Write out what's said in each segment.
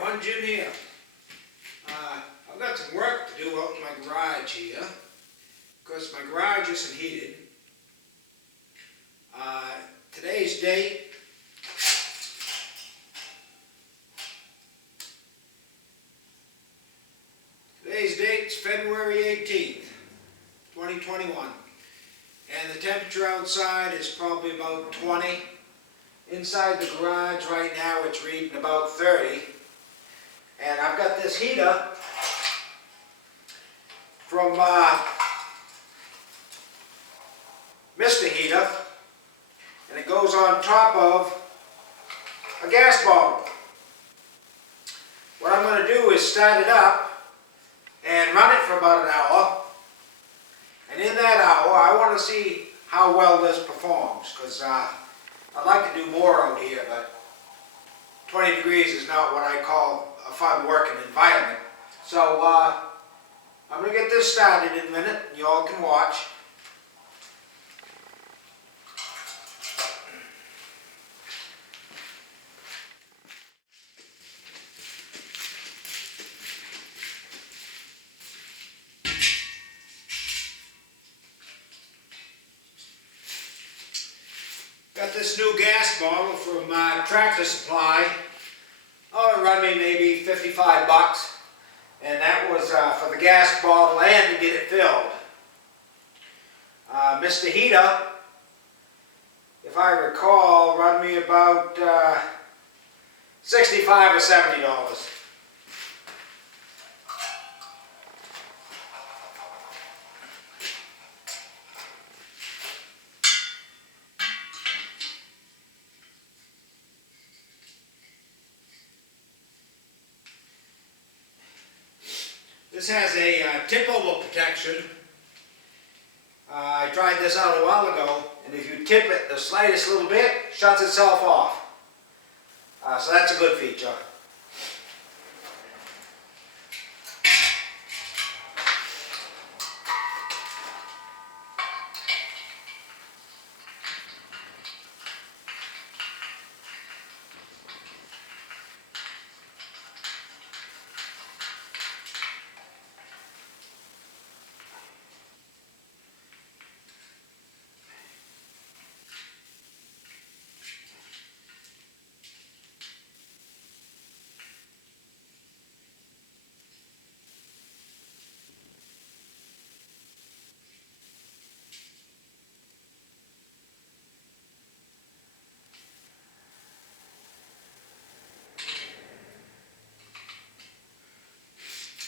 everyone, Jim here. I've got some work to do out in my garage here because my garage isn't heated. Today's date is February 18th, 2021, and the temperature outside is probably about 20. Inside the garage right now it's reading about 30. And I've got this heater from Mr. Heater, and it goes on top of a gas bottle. What I'm going to do is start it up and run it for about an hour, and in that hour I want to see how well this performs, because I'd like to do more out here, but 20 degrees is not what I call a fun working environment. So I'm going to get this started in a minute, and you all can watch. Got this new gas bottle from Tractor Supply. Oh, it run me maybe 55 bucks. And that was for the gas bottle and to get it filled. Mr. Heater, if I recall, run me about $65 or $70. This has a tip-over protection. I tried this out a while ago, and if you tip it the slightest little bit, it shuts itself off. So that's a good feature.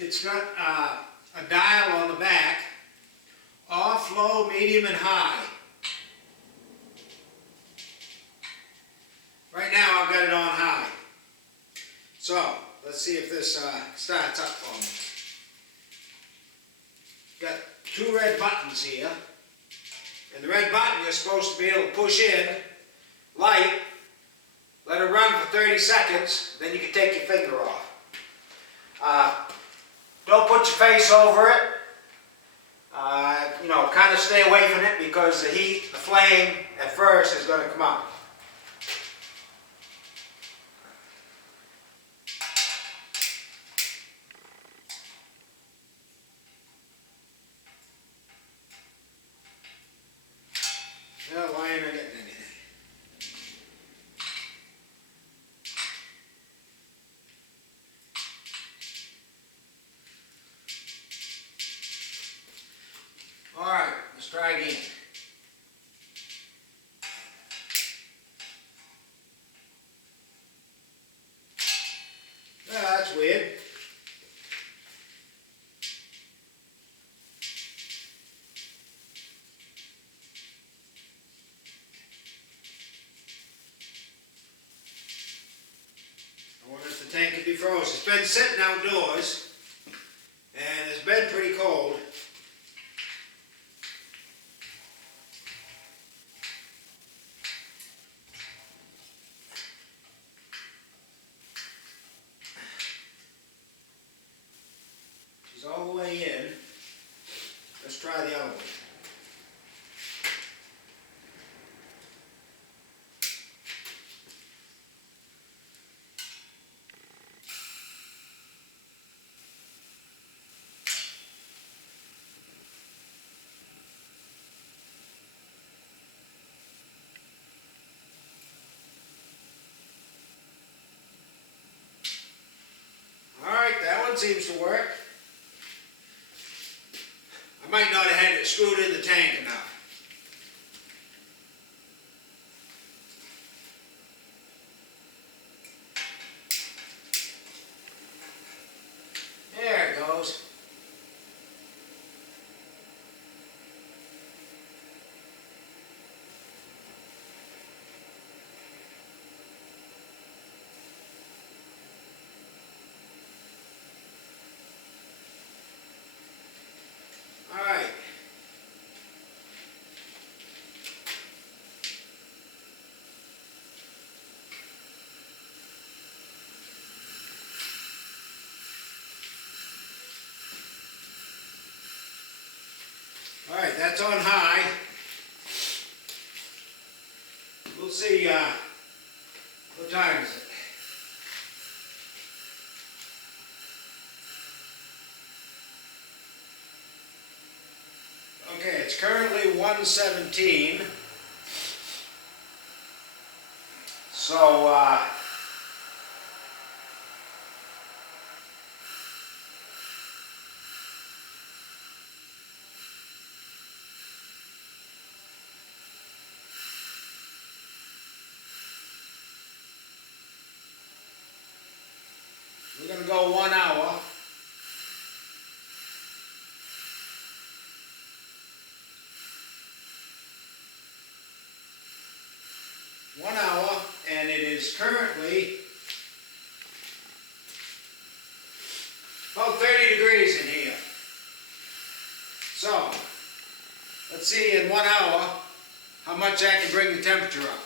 It's got a dial on the back, off, low, medium, and high. Right now I've got it on high. So, let's see if this starts up for me. Got two red buttons here. And the red button you're supposed to be able to push in, light, let it run for 30 seconds, then you can take your finger off. Don't put your face over it. You know, kind of stay away from it because the heat, the flame at first is going to come up. No, why ain't I getting anything? Alright, let's try again. That's weird. I wonder if the tank could be frozen. It's been sitting outdoors and it's been pretty cold. All the way in. Let's try the other one. one seems to work. I might not have had it screwed in the tank enough. There it goes. All right. All right, that's on high. We'll see, what time is it? Okay, it's currently 1:17. So, we're going to go 1 hour. And it is currently about 30 degrees in here. So, let's see in 1 hour how much that can bring the temperature up.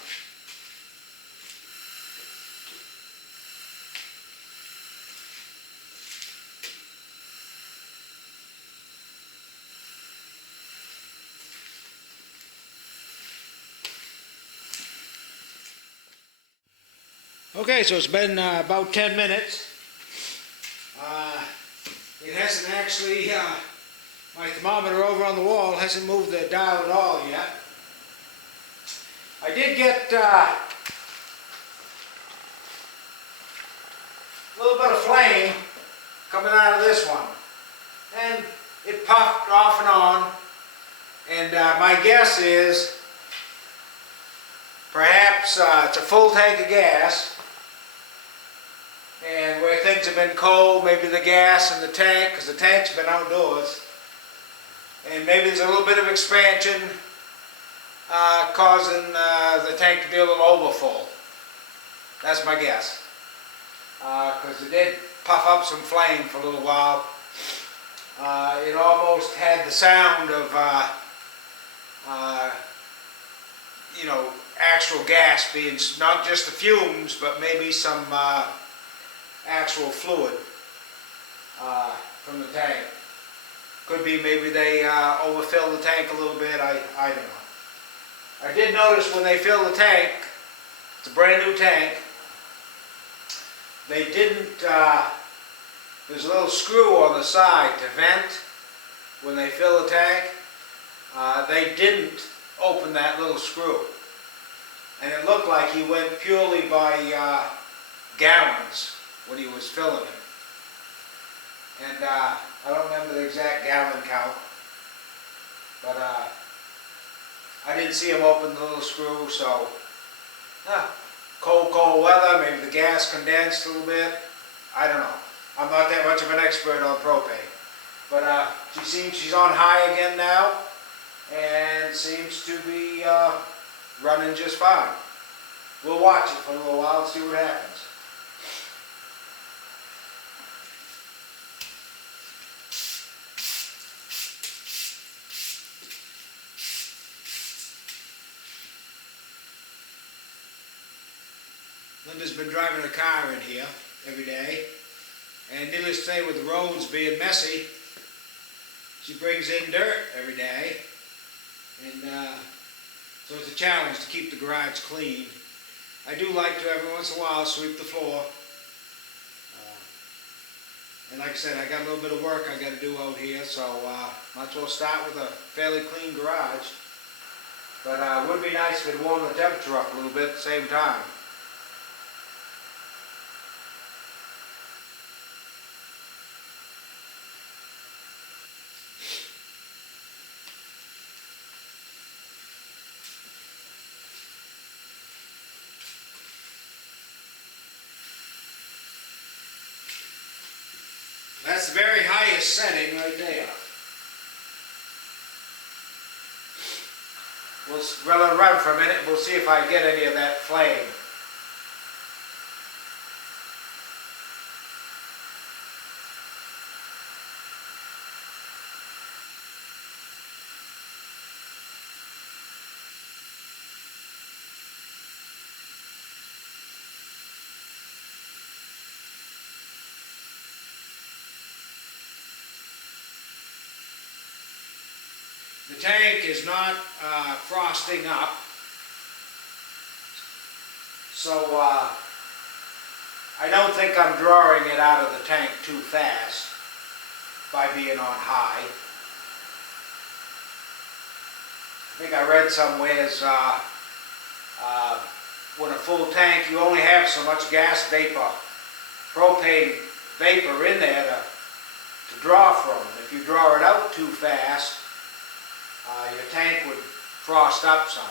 Okay, so it's been about 10 minutes. It hasn't actually, my thermometer over on the wall hasn't moved the dial at all yet. I did get a little bit of flame coming out of this one. And it puffed off and on. And my guess is perhaps it's a full tank of gas. And where things have been cold, maybe the gas in the tank, because the tank's been outdoors. And maybe there's a little bit of expansion causing the tank to be a little overfull. That's my guess. Because it did puff up some flame for a little while. It almost had the sound of, you know, actual gas being, not just the fumes, but maybe some actual fluid from the tank. Could be maybe they overfilled the tank a little bit, I don't know. I did notice when they filled the tank, it's a brand new tank, they didn't, there's a little screw on the side to vent when they fill the tank. They didn't open that little screw. And it looked like he went purely by gallons when he was filling it. And I don't remember the exact gallon count, but I didn't see him open the little screw, so cold weather, maybe the gas condensed a little bit, I don't know. I'm not that much of an expert on propane. But she's on high again now, and seems to be running just fine. We'll watch it for a little while and see what happens. Linda's been driving a car in here every day, and needless to say, with the roads being messy, she brings in dirt every day, and so it's a challenge to keep the garage clean. I do like to every once in a while sweep the floor, and like I said, I got a little bit of work I got to do out here, so might as well start with a fairly clean garage. But it would be nice if it warmed the temperature up a little bit at the same time. highest setting right there. We'll let it run for a minute. We'll see if I get any of that flame. The tank is not frosting up, so I don't think I'm drawing it out of the tank too fast by being on high. I think I read somewhere when a full tank you only have so much gas vapor, propane vapor in there to draw from. If you draw it out too fast, your tank would frost up some.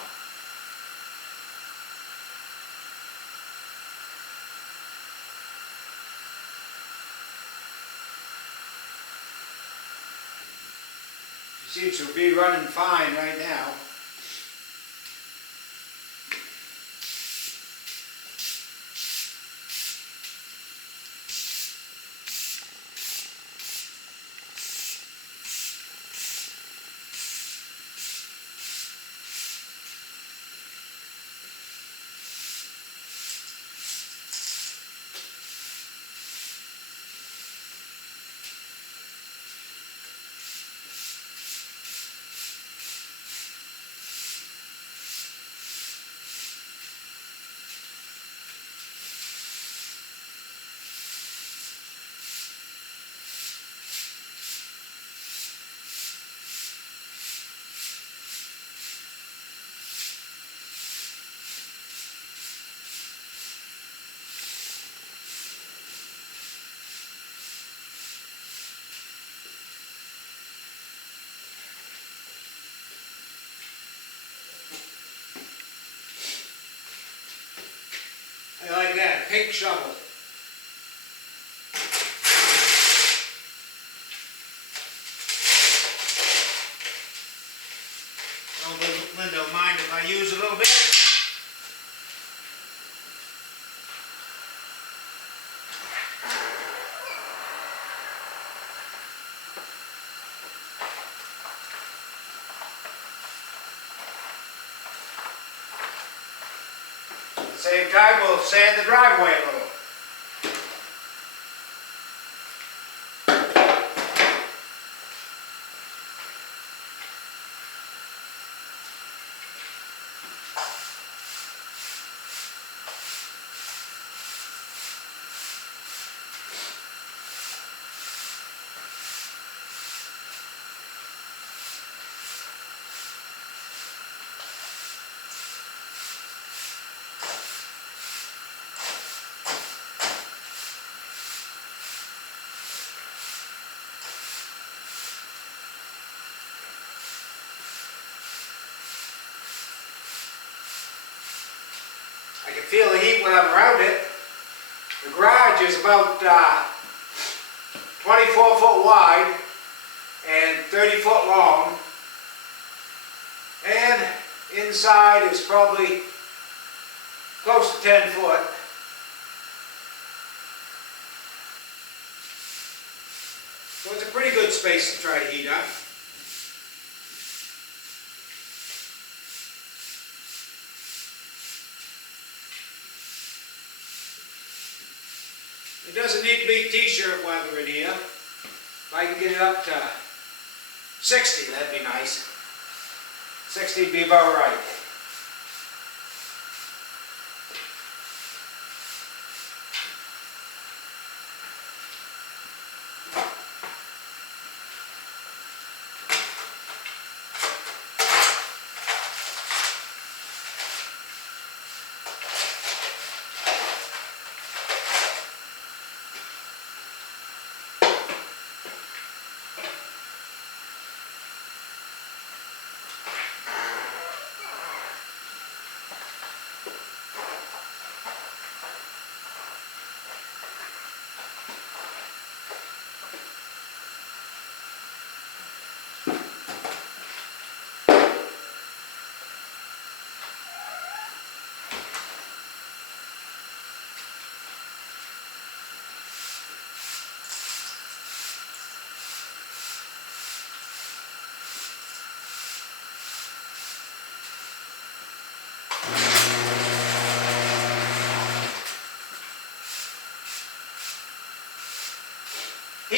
It seems to be running fine right now. I like that, pink shovel. Oh, Linda will mind if I use a little bit. At the same time, we'll sand the driveway a little. I can feel the heat when I'm around it. The garage is about 24 foot wide and 30 foot long, and inside is probably close to 10 foot. So it's a pretty good space to try to heat up. It doesn't need to be t-shirt weather in here. If I can get it up to 60, that'd be nice. 60 would be about right.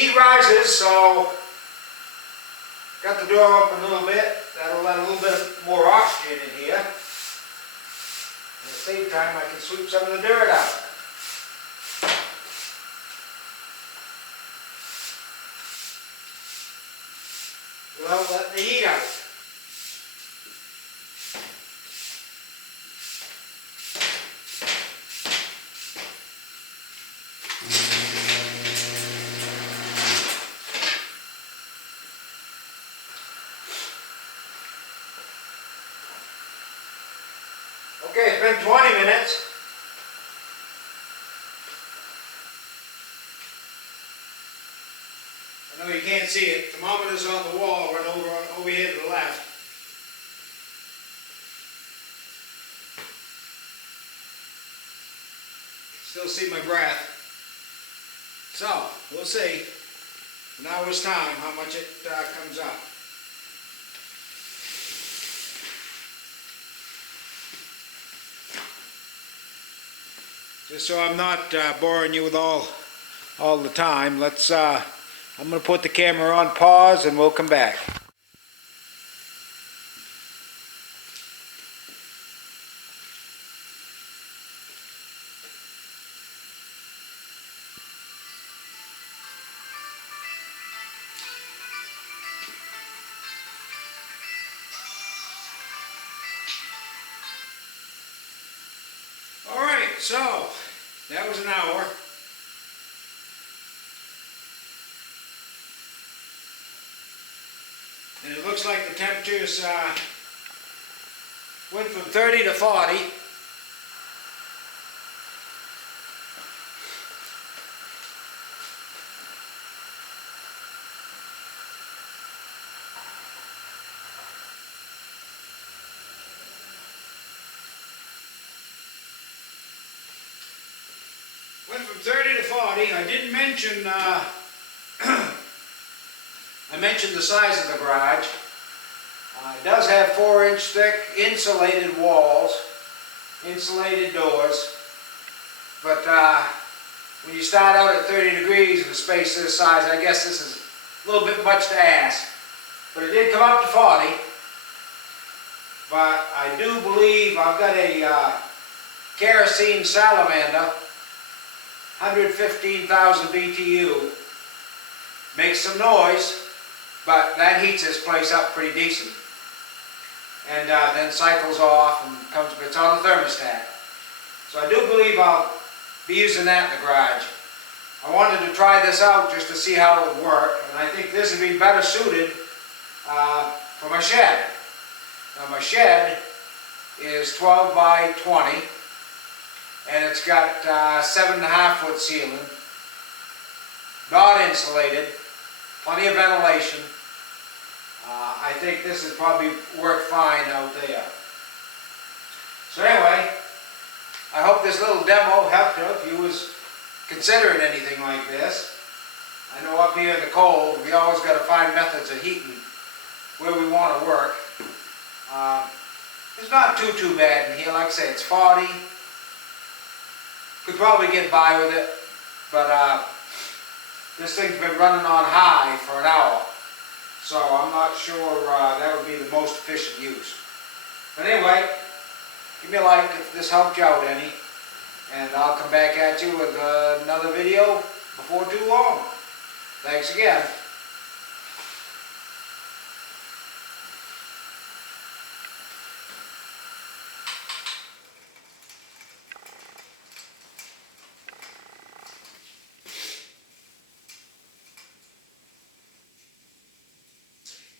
heat rises, so got the door open a little bit. That'll let a little bit more oxygen in here. And at the same time, I can sweep some of the dirt out. Without letting the heat out. Okay, it's been 20 minutes. I know you can't see it. Thermometer's on the wall, run over here to the left. Still see my breath. So, we'll see in an hour's time how much it comes up. Just so I'm not boring you with all the time, I'm going to put the camera on pause and we'll come back. Alright, so that was an hour. And it looks like the temperatures went from 30 to 40. Went from 30 to 40. I didn't mention, I mentioned the size of the garage. It does have 4-inch thick insulated walls, insulated doors. But when you start out at 30 degrees in a space this size, I guess this is a little bit much to ask. But it did come up to 40. But I do believe I've got a kerosene salamander, 115,000 BTU. Makes some noise, but that heats this place up pretty decent. And then cycles off and comes, it's on the thermostat. So I do believe I'll be using that in the garage. I wanted to try this out just to see how it would work, and I think this would be better suited for my shed. Now my shed is 12 by 20, and it's got 7.5 foot ceiling, not insulated, plenty of ventilation. I think this would probably work fine out there. So anyway, I hope this little demo helped you if you was considering anything like this. I know up here in the cold, we always got to find methods of heating where we want to work. It's not too bad in here. Like I say, it's 40. Could probably get by with it, but this thing's been running on high for an hour. So I'm not sure that would be the most efficient use. But anyway, give me a like if this helped you out any. And I'll come back at you with another video before too long. Thanks again.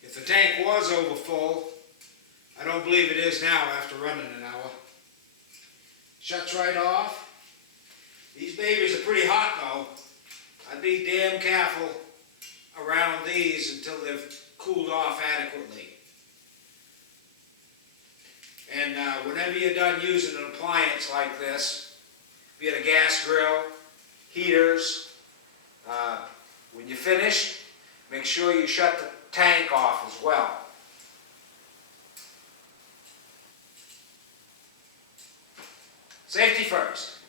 If the tank was over full, I don't believe it is now after running an hour. Shuts right off. These babies are pretty hot though. I'd be damn careful around these until they've cooled off adequately. And whenever you're done using an appliance like this, be it a gas grill, heaters, when you're finished, make sure you shut the tank off as well. Safety first.